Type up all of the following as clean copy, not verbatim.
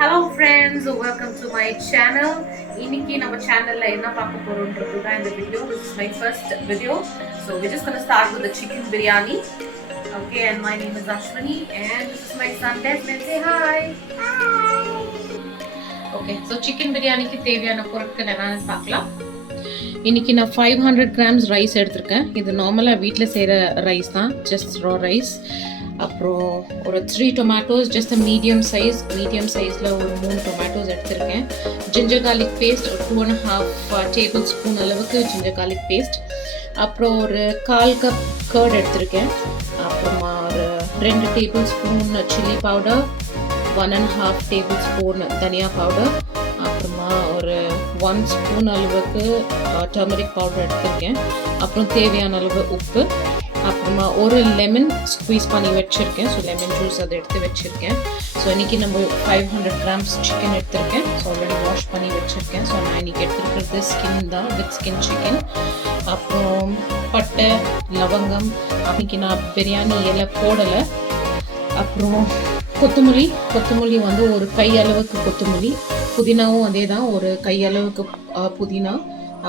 Hello friends, welcome to my channel. இன்னைக்கு நம்ம சேனல்ல என்ன பார்க்க போறோம்ன்றது தான் இந்த video. This is my first video. So we're just going to start with the chicken biryani. Okay, and my name is Ashwini and this is my son Desmond. Say hi. Hi. Okay, so chicken biryani க்கு தேவையான பொருட்கள் என்னன்னு பார்க்கலாம். இன்னைக்கு நான் 500 grams rice எடுத்துர்க்கேன். இது நார்மலா வீட்ல செய்யற ரைஸ் தான், just raw rice. அப்புறம் ஒரு 3 tomatoes, just a medium sizeல ஒரு 3 tomatoes எடுத்துர்க்கேன். ginger garlic paste ஒரு 2.5 tablespoon அளவுக்கு ginger garlic paste. அப்புறம் ஒரு 1/4 cup curd எடுத்துர்க்கேன். அப்புறமா ஒரு 2 tablespoon chili powder, 1.5 tablespoon தனியா powder. அப்புறமா ஒரு 1 spoon அளவுக்கு turmeric powder எடுத்துர்க்கேன். அப்புறம் தேவையான அளவு உப்பு. அப்புறமா ஒரு லெமன் ஸ்குவீஸ் பண்ணி வச்சிருக்கேன். ஸோ லெமன் ஜூஸ் அதை எடுத்து வச்சிருக்கேன். ஸோ இன்றைக்கி நம்ம 500 grams சிக்கன் எடுத்திருக்கேன். ஸோ ஆல்ரெடி வாஷ் பண்ணி வச்சுருக்கேன். ஸோ நான் இன்றைக்கி எடுத்துருக்கிறது ஸ்கின் தான், வித் ஸ்கின் சிக்கன். அப்புறம் பட்டை, லவங்கம், அன்றைக்கி நான் பிரியாணி இலை போடலை. அப்புறம் கொத்தமல்லி வந்து ஒரு கையளவுக்கு கொத்தமல்லி, புதினாவும் அதே தான், ஒரு கையளவுக்கு புதினா.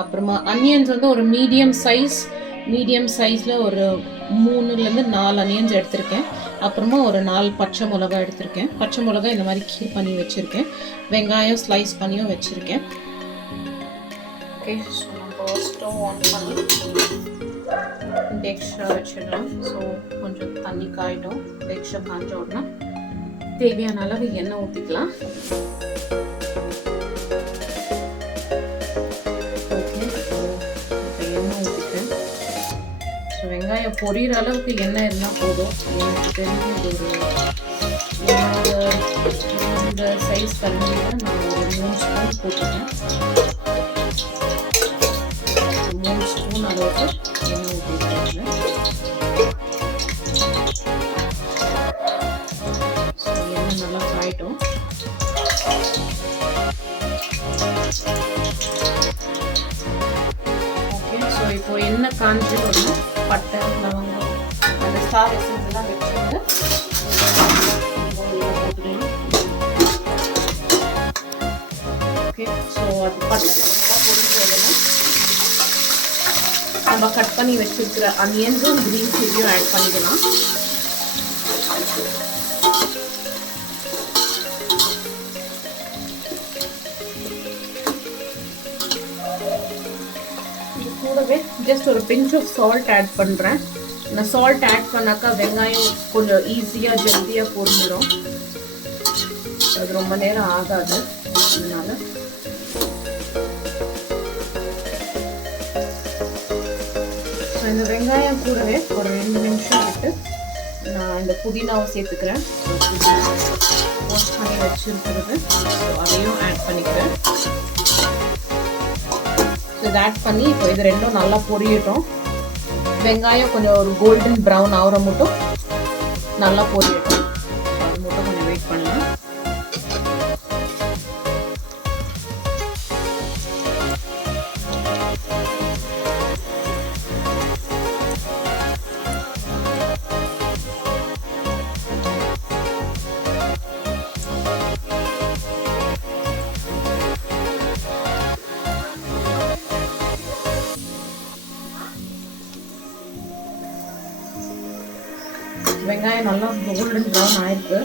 அப்புறமா அனியன்ஸ் வந்து ஒரு மீடியம் சைஸில் ஒரு 3லேருந்து 4 அனியன்ஸ் எடுத்திருக்கேன். அப்புறமா ஒரு 4 பச்சை மிளகா எடுத்திருக்கேன். பச்சை மிளகா இந்த மாதிரி கீர் பண்ணி வச்சுருக்கேன். வெங்காயம் ஸ்லைஸ் பண்ணியும் வச்சுருக்கேன். ஓகே, ஸோ நம்ம ஸ்டவ் ஆன் பண்ணி டெக்ஸ்டா வச்சிடலாம். ஸோ கொஞ்சம் தண்ணி காயிட்டோம். டெக்ஸ்டா காய்ஞ்ச உடனே தேவையான அளவு எண்ணெய் ஊற்றிக்கலாம். வெங்காயம் பொரியிற அளவுக்கு எண்ணெய் இருந்தால் போதும். எனக்கு தெரிஞ்சு இந்த சைஸ் கரண்டியில் நான் ஒரு 3 ஸ்பூன் போட்டுட்டேன். 3 ஸ்பூன் அளவுக்கு எண்ணெய் ஊற்றிக்கிறேன். ஸோ எண்ணெய் நல்லா காயிட்டோம். ஓகே, ஸோ இப்போ எண்ணெய் காஞ்சி வரணும். பட்டை, லவங்கம், அந்த ஸ்டார் எசன்ஸ் எல்லாம் வச்சுட்டு போட்டுக்கலாம். ஓகே, ஸோ அது பட்டை லவங்கெல்லாம் பொரிஞ்சதுன்னா நம்ம கட் பண்ணி வச்சிருக்கிற அனியன்ஸும் கிரீன் சில்லியும் ஆட் பண்ணிக்கலாம். கூடவே ஜஸ்ட் ஒரு பிஞ்ச் ஆஃப் சால்ட் ஆட் பண்ணுறேன். நான் சால்ட் ஆட் பண்ணாக்கா வெங்காயம் கொஞ்சம் ஈஸியாக ஜல்தியாக பொரிஞ்சிடும். அது ரொம்ப நேரம் ஆகாது. அதனால இந்த வெங்காயம் கூடவே ஒரு 2 நிமிஷம் விட்டு நான் இந்த புதினாவை சேர்த்துக்கிறேன். வாஷ் பண்ணி வச்சுருக்கிறது, அதையும் ஆட் பண்ணிக்கிறேன். இதை ஆட் பண்ணி இப்போ இது ரெண்டும் நல்லா பொரியட்டும். வெங்காயம் கொஞ்சம் ஒரு கோல்டன் ப்ரௌன் ஆகிற மட்டும் நல்லா பொரியட்டும். அது மட்டும் கொஞ்சம் வெயிட் பண்ணலாம். வெங்காயம் நல்லா கோல்டன் ப்ரௌன் ஆயிருக்கு.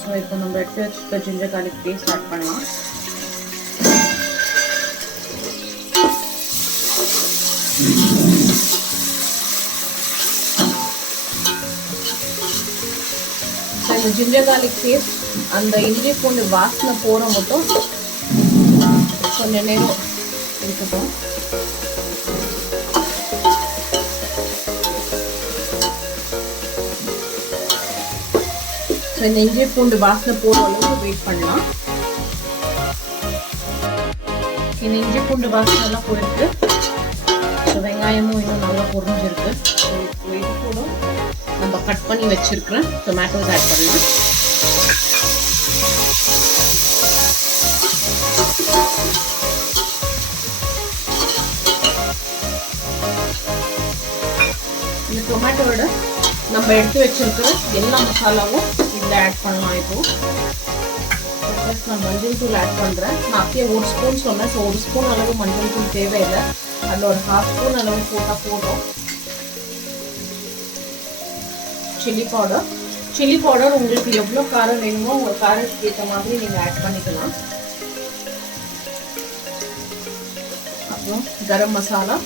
ஸோ இப்போ நம்ம எடுத்து வச்சுருக்க ஜிஞ்சர் கார்லிக் பேஸ்ட் ஆட் பண்ணலாம். ஸோ இந்த ஜிஞ்சர் கார்லிக் பேஸ்ட் அந்த இஞ்சி பூண்டு வாசனை போட மட்டும் கொஞ்சம் நேரம் இருக்கட்டும். ஸோ இந்த இஞ்சி பூண்டு வாசனை போகிற அளவுக்கு வெயிட் பண்ணலாம். இந்த இஞ்சி பூண்டு வாசனைலாம் போயிருக்கு. ஸோ வெங்காயமும் இன்னும் நல்லா பொரிஞ்சிருக்கு. ஸோ இப்போ இது கூட நம்ம கட் பண்ணி வச்சுருக்கிறேன் டொமேட்டோஸ் ஆட் பண்ணலாம். இந்த டொமேட்டோட நம்ம எடுத்து வச்சிருக்கிற எல்லா மசாலாவும் இதில் ஆட் பண்ணலாம். இப்போ ஜஸ்ட் நான் மஞ்சள் தூள் ஆட் பண்ணுறேன். நான் அப்படியே 1 ஸ்பூன் சொன்னேன். ஸோ 1 ஸ்பூன் அளவு மஞ்சள் தூள் தேவையில்லை, அதில் ஒரு 1/2 ஸ்பூன் அளவு போட்டால் போதும். சில்லி பவுடர் உங்களுக்கு எவ்வளோ காரம் வேணுமோ உங்கள் காரத்துக்கு ஏற்ற மாதிரி நீங்கள் ஆட் பண்ணிக்கலாம். அப்புறம் கரம் மசாலா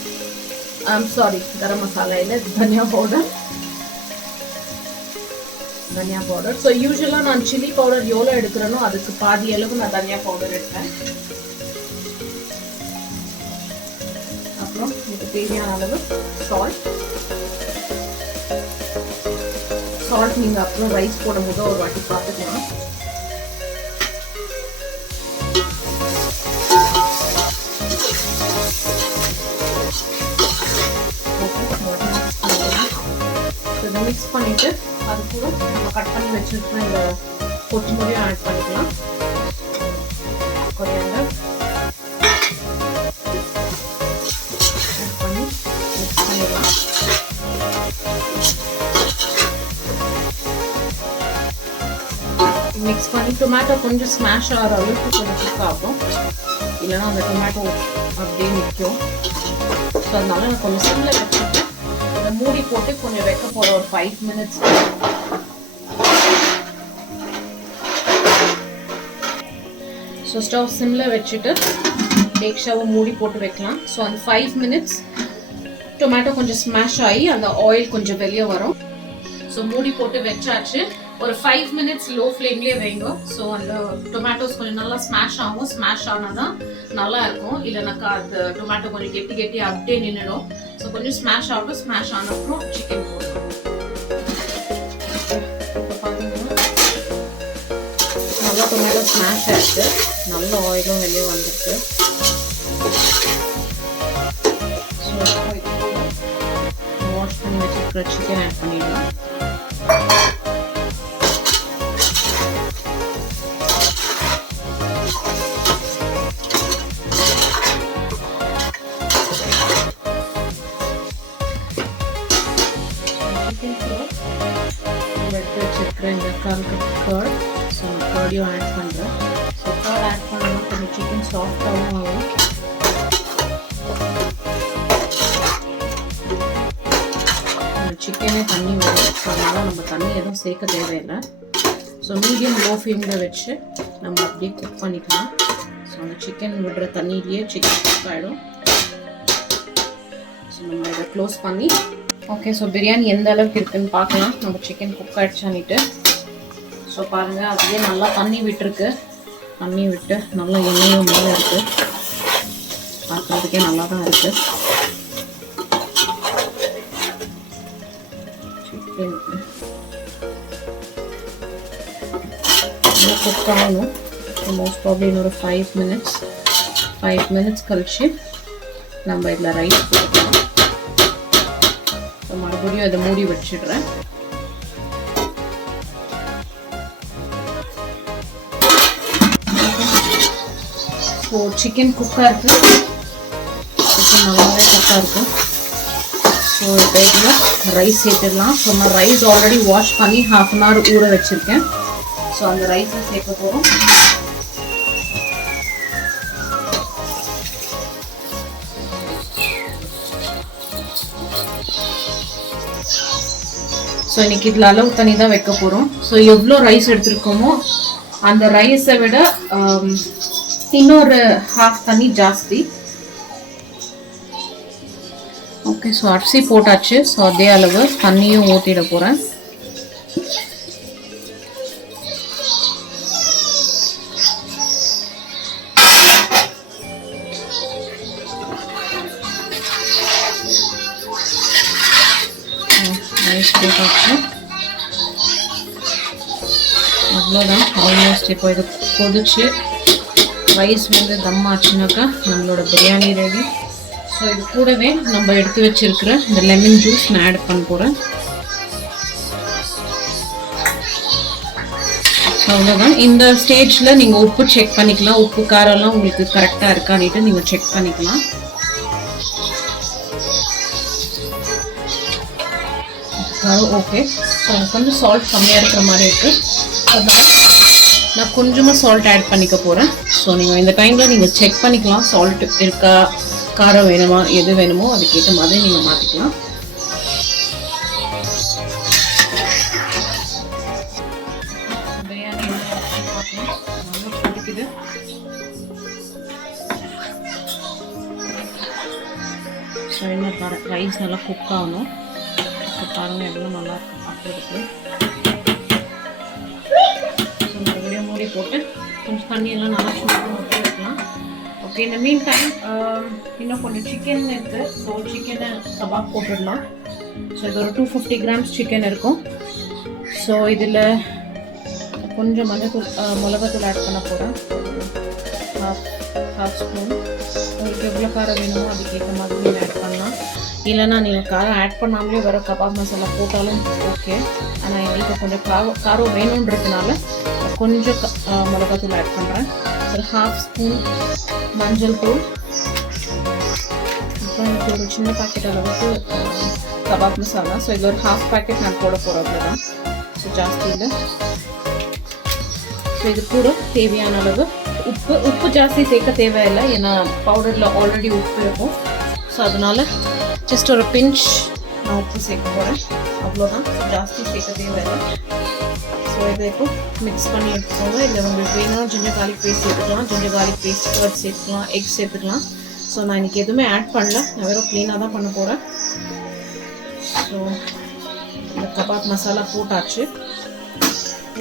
இல்லை, தனியா பவுடர். ஸோ யூஸ்வலாக நான் சில்லி பவுடர் எவ்வளோ எடுக்கிறேனோ அதுக்கு பாதி அளவு நான் தனியா பவுடர் எடுப்பேன். அப்புறம் இதுக்கு தேவையான அளவு சால்ட் நீங்கள் அப்புறம் ரைஸ் போடும்போது ஒரு வாட்டி பார்த்துக்கலாம். இதை மிக்ஸ் பண்ணிவிட்டு அது கூட நம்ம கட் பண்ணி வச்சுருக்கோம் இந்த கொத்தமல்லியும் ஆட் பண்ணிக்கலாம். கொரியாண்டர் ஆட் பண்ணி மிக்ஸ் பண்ணிடலாம். மிக்ஸ் பண்ணி டொமேட்டோ கொஞ்சம் ஸ்மாஷ் ஆகிற அளவுக்கு கொஞ்சம் குக் ஆகும், இல்லைன்னா அந்த டொமேட்டோ அப்படியே நிற்கும். ஸோ அதனால நான் கொஞ்சம் சிம்மில் வச்சுட்டு அதை மூடி போட்டு கொஞ்சம் வைக்க போகிறேன் ஒரு 5 minutes. ஸோ ஸ்டவ் சிம்மில் வச்சுட்டு டேக் ஷவை மூடி போட்டு வைக்கலாம். ஸோ அந்த 5 minutes டொமேட்டோ கொஞ்சம் ஸ்மாஷ் ஆகி அந்த ஆயில் கொஞ்சம் வெளியே வரும். ஸோ மூடி போட்டு வச்சாச்சு. ஒரு 5 minutes லோ ஃப்ளேம்லேயே வைங்க. ஸோ அந்த டொமேட்டோஸ் கொஞ்சம் நல்லா ஸ்மாஷ் ஆகும். ஸ்மாஷ் ஆனால் தான் நல்லா இருக்கும், இல்லைனாக்கா அது டொமேட்டோ கொஞ்சம் கெட்டி அப்படியே நின்றுடும். ஸோ கொஞ்சம் ஸ்மாஷ் ஆகும். ஸ்மாஷ் ஆன அப்புறம் சிக்கன் போடணும். இப்போ பார்த்தீங்கன்னா நல்லா டொமேட்டோ ஸ்மாஷ் ஆகிடுச்சு, நல்ல ஆயிலும் வெளியே வந்துருக்கு. ஸோ வாஷ் பண்ணி வச்சுருக்கிற சிக்கன் ஆட் பண்ணிடலாம். எடுத்து வச்சிருக்கிறேன் இந்த கர்ட். ஸோ கர்டையும் ஆட் பண்ணுறேன். ஸோ கர்ட் ஆட் பண்ணால் கொஞ்சம் சிக்கன் சாஃப்டாகவும் ஆகும். சிக்கனே தண்ணி வரும், ஸோ அதனால் நம்ம தண்ணி எதுவும் சேர்க்க தேவையில்லை. ஸோ மீடியம் லோ ஃப்ளேமில் வச்சு நம்ம அப்படியே குக் பண்ணிக்கலாம். ஸோ அந்த சிக்கன் விடுற தண்ணியிலேயே சிக்கன் குக் ஆகிடும். ஸோ நம்ம இதை க்ளோஸ் பண்ணி ஓகே. ஸோ பிரியாணி எந்த அளவுக்கு இருக்குதுன்னு பார்க்கலாம். நம்ம சிக்கன் குக் ஆகிடுச்சானிட்டு. ஸோ பாருங்கள், அப்படியே நல்லா தண்ணி விட்டுருக்கு. தண்ணி விட்டு நல்லா எண்ணெயும் மேலே இருக்குது. பார்க்குறதுக்கே நல்லா தான் இருக்குது. சிக்கன் குக் ஆகணும். மோஸ்ட் ப்ராப்ளி இன்னொரு 5 minutes கழிச்சு நம்ம இதில் ரைஸ் போட்டுக்கலாம். மறுபடியும் இதை மூடி வச்சிடுறேன். ஸோ சிக்கன் குக்காக இருக்குது. சிக்கன் நல்லாவே குக்காக இருக்கும். ஸோ இப்போ இதில் ரைஸ் சேர்த்துடலாம். ஸோ நான் ரைஸ் ஆல்ரெடி வாஷ் பண்ணி 1/2 an hour ஊற வச்சுருக்கேன். ஸோ அந்த ரைஸை சேர்க்க போகிறோம். ஸோ இன்றைக்கி இதில் அளவு தண்ணி தான் வைக்க போகிறோம். ஸோ எவ்வளோ ரைஸ் எடுத்துருக்கோமோ அந்த ரைஸை விட இன்னொரு 1/2 தண்ணி ஜாஸ்தி. ஓகே. ஸோ அரிசி போட்டாச்சு. ஸோ அதே அளவு தண்ணியும் ஊற்றிட போகிறேன். ரைஸ் போட்டாச்சு. அவ்வளோதான், ஆல்மோஸ்ட். இப்போ இது கொதிச்சு ரைஸ் வந்து தம் ஆச்சுனாக்கா நம்மளோட பிரியாணி ரெடி. ஸோ இது கூடவே நம்ம எடுத்து வச்சிருக்கிற இந்த லெமன் ஜூஸ் நான் ஆட் பண்ண போகிறேன். அவ்வளோதான். இந்த ஸ்டேஜில் நீங்கள் உப்பு செக் பண்ணிக்கலாம். உப்பு காரம்லாம் உங்களுக்கு கரெக்டாக இருக்கான்னுட்டு நீங்கள் செக் பண்ணிக்கலாம். ஓகே. ஸோ எனக்கு கொஞ்சம் சால்ட் கம்மியாக இருக்கிற மாதிரி இருக்குது. அதனால் நான் கொஞ்சமாக சால்ட் ஆட் பண்ணிக்க போகிறேன். ஸோ நீங்கள் இந்த டைமில் நீங்கள் செக் பண்ணிக்கலாம் சால்ட் இருக்கா, காரம் வேணுமா, எது வேணுமோ அதுக்கேற்ற மாதிரி நீங்கள் மாற்றிக்கலாம். பிரியாணி பார்க்கலாம், நல்லா கொதிக்குது. ஸோ என்ன ரைஸ் நல்லா குக் ஆகணும். இப்போ பாருங்கள் எவ்வளோ நல்லா இருக்கும் பார்க்குறதுக்கு. ஸோ மறுபடியும் மூடி போட்டு கொஞ்சம் தண்ணியெல்லாம் நல்லா சூடாக ஊற்றி வைக்கலாம். ஓகே, இந்த மீன் டைம் இன்னும் கொஞ்சம் சிக்கன் இருக்குது. ஸோ சிக்கனை கபாப் போட்டுடலாம். ஸோ இது ஒரு 250 கிராம்ஸ் சிக்கன் இருக்கும். ஸோ இதில் கொஞ்சம் மிளகாத்தூள் ஆட் பண்ண போகிறேன். Half spoon. உங்களுக்கு எவ்வளோ காரம் வேணுமோ அதுக்கேற்ற மாதிரி நீங்கள் ஆட் பண்ணலாம். இல்லைனா நீங்கள் காரம் ஆட் பண்ணாமலே வர கபாப் மசாலா போட்டாலும் ஓகே. ஆனால் எங்களுக்கு கொஞ்சம் காரம் வேணுன்றதுனால கொஞ்சம் மிளகாத்தூள் ஆட் பண்ணுறேன். ஒரு ஹாஃப் ஸ்பூன் மஞ்சள் தூள். அப்புறம் எனக்கு ஒரு சின்ன பாக்கெட் அளவுக்கு கபாப் மசாலா. ஸோ இது ஒரு ஹாஃப் பேக்கெட் நான் போட போகிறேன், அவ்வளோதான். ஸோ ஜாஸ்தி இல்லை. ஸோ இது கூட தேவையான அளவு உப்பு ஜாஸ்தி சேர்க்க தேவையில்லை, ஏன்னா பவுடரில் ஆல்ரெடி உப்பு இருக்கும். ஸோ அதனால் ஜஸ்ட் ஒரு பிஞ்ச் நான் உப்பு சேர்க்க போகிறேன், அவ்வளோதான். ஸோ ஜாஸ்தி சேர்க்க தேவையில்லை. ஸோ இதை இப்போ மிக்ஸ் பண்ணி எடுத்துக்கோங்க. இல்லை உங்களுக்கு வேணும் ஜிஞ்சர் கார்லிக் பேஸ்ட் சேர்த்துக்கலாம், ஜிஞ்சர் கார்லிக் பேஸ்ட் கர்ட் சேர்த்துக்கலாம், எக் சேர்த்துக்கலாம். ஸோ நான் இன்றைக்கி எதுவுமே ஆட் பண்ணல, நான் வெறும் க்ளீனாக தான் பண்ண போகிறேன். ஸோ இந்த கபாப் மசாலா போட்டாச்சு.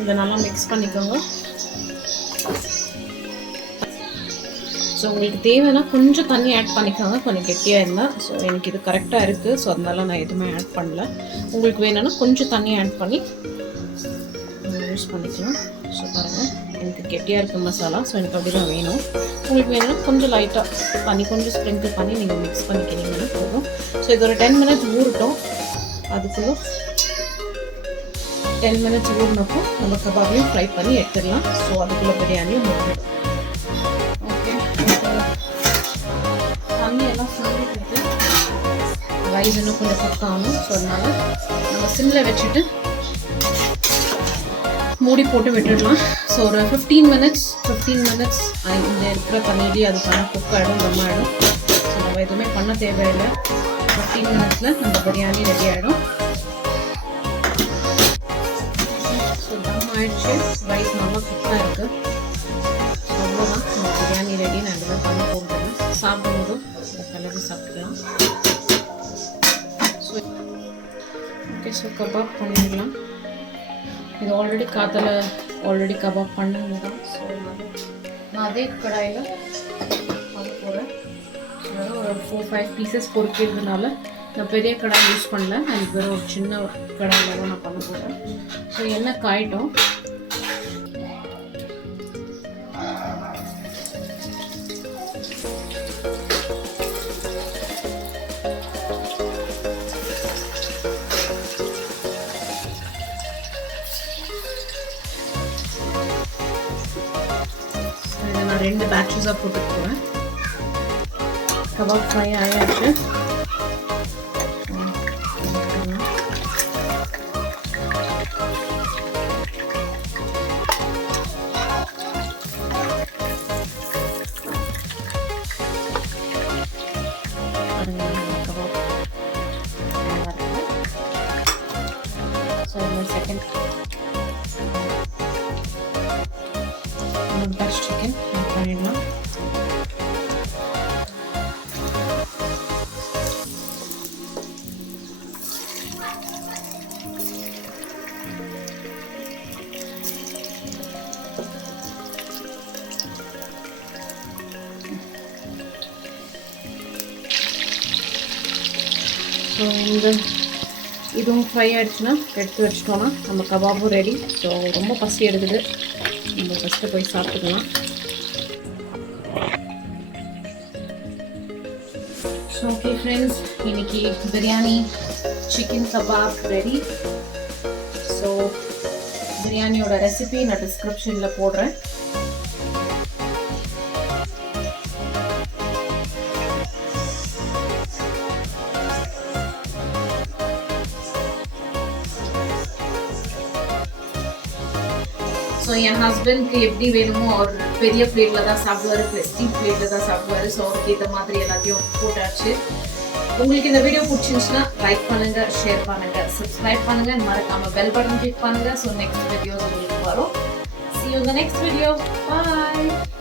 இதை நல்லா மிக்ஸ் பண்ணிக்கோங்க. ஸோ உங்களுக்கு தேவைன்னா கொஞ்சம் தண்ணி ஆட் பண்ணிக்கோங்க, கொஞ்சம் கெட்டியாக இருந்தால். ஸோ எனக்கு இது கரெக்டாக இருக்குது. ஸோ அதனால நான் எதுவுமே ஆட் பண்ணல. உங்களுக்கு வேணும்னா கொஞ்சம் தண்ணி ஆட் பண்ணி யூஸ் பண்ணிக்கலாம். ஸோ பாருங்கள், எனக்கு கெட்டியாக இருக்குது மசாலா. ஸோ எனக்கு அப்படி தான் வேணும். உங்களுக்கு வேணும்னா கொஞ்சம் லைட்டாக தண்ணி கொஞ்சம் ஸ்ப்ரிங்கிள் பண்ணி நீங்கள் மிக்ஸ் பண்ணிக்கிறீங்கன்னா போதும். ஸோ இது ஒரு 10 மினிட்ஸ் ஊறட்டும். அதுக்குள்ளே 10 மினிட்ஸ் ஊறினப்போ நம்ம கபாபையும் ஃப்ரை பண்ணி எடுத்துடலாம். ஸோ அதுக்குள்ளே பிரியாணியும் முடிஞ்சிடும். ஓகே, தண்ணி எல்லாம் சுண்டிட்டு ரைஸ் இன்னும் கொஞ்சம் குக் ஆகணும். ஸோ அதனால நம்ம சிம்மில் வச்சுட்டு மூடி போட்டு விட்டுடலாம். ஸோ ஒரு 15 மினிட்ஸ் இந்த இருக்கிற தண்ணியிலேயே அதுக்கான குக் ஆகிடும், தம் ஆகிடும். ஸோ நம்ம எதுவுமே பண்ண தேவையில்லை. 15 மினிட்ஸில் நம்ம பிரியாணி ரெடி ஆகிடும். ஸோ தம் ஆகிடுச்சு, ரைஸ் நல்லா குக்காக இருக்குது. அவ்வளோதான், நம்ம பிரியாணி ரெடி. நான் இதெல்லாம் பண்ண போகிறேன். சாப்பிடும்போது கலரி சாப்பிட்டுக்கலாம். ஸோ ஓகே, ஸோ கபாப் பண்ணிடலாம். இது ஆல்ரெடி ஆல்ரெடி கபாப் பண்ணுங்க தான். ஸோ நான் அதே கடாயில் பண்ண போகிறேன். ஒரு 4-5 பீசஸ் பொறுக்கிறதுனால நான் பெரிய கடாய் யூஸ் பண்ணல. எனக்கு வெறும் ஒரு சின்ன கடாயில் தான் நான் பண்ண போகிறேன். ஸோ எண்ணெய் காயிட்டும். நான் 2 பேட்சஸாக போட்டு போகிறேன். கபாப் ஃப்ரை ஆயாச்சு. செகண்ட் பேட்ச் சிக்கன் ஆட் பண்ணிடலாம். ஸோ இதுவும் ஃப்ரை ஆகிடுச்சுன்னா எடுத்து வச்சிட்டோன்னா நம்ம கபாபும் ரெடி. ஸோ ரொம்ப பசி எடுக்குது, நம்ம ஃபஸ்ட்டு போய் சாப்பிட்டுக்கலாம். ஸோ ஓகே ஃப்ரெண்ட்ஸ், இன்னைக்கு biryani chicken kebab ready. So பிரியாணியோட ரெசிபி நான் டிஸ்கிரிப்ஷனில் போடுறேன். ஸோ ஸோ என் ஹஸ்பண்ட்க்கு எப்படி வேணுமோ அவர் பெரிய பிளேட்டில் தான் சாப்பிடுவார், ப்ரெஸ்டீஜ் பிளேட்டில் தான் சாப்பிடுவார். ஸோ அவருக்கு ஏற்ற மாதிரி எல்லாத்தையும் போட்டாச்சு. உங்களுக்கு இந்த வீடியோ பிடிச்சிருந்துச்சுன்னா லைக் பண்ணுங்க, ஷேர் பண்ணுங்க, சப்ஸ்கிரைப் பண்ணுங்க, மறக்காம பெல் பட்டன் கிளிக் பண்ணுங்க. ஸோ நெக்ஸ்ட் வீடியோஸ் உங்களுக்கு வரும். See you in the next video. Bye.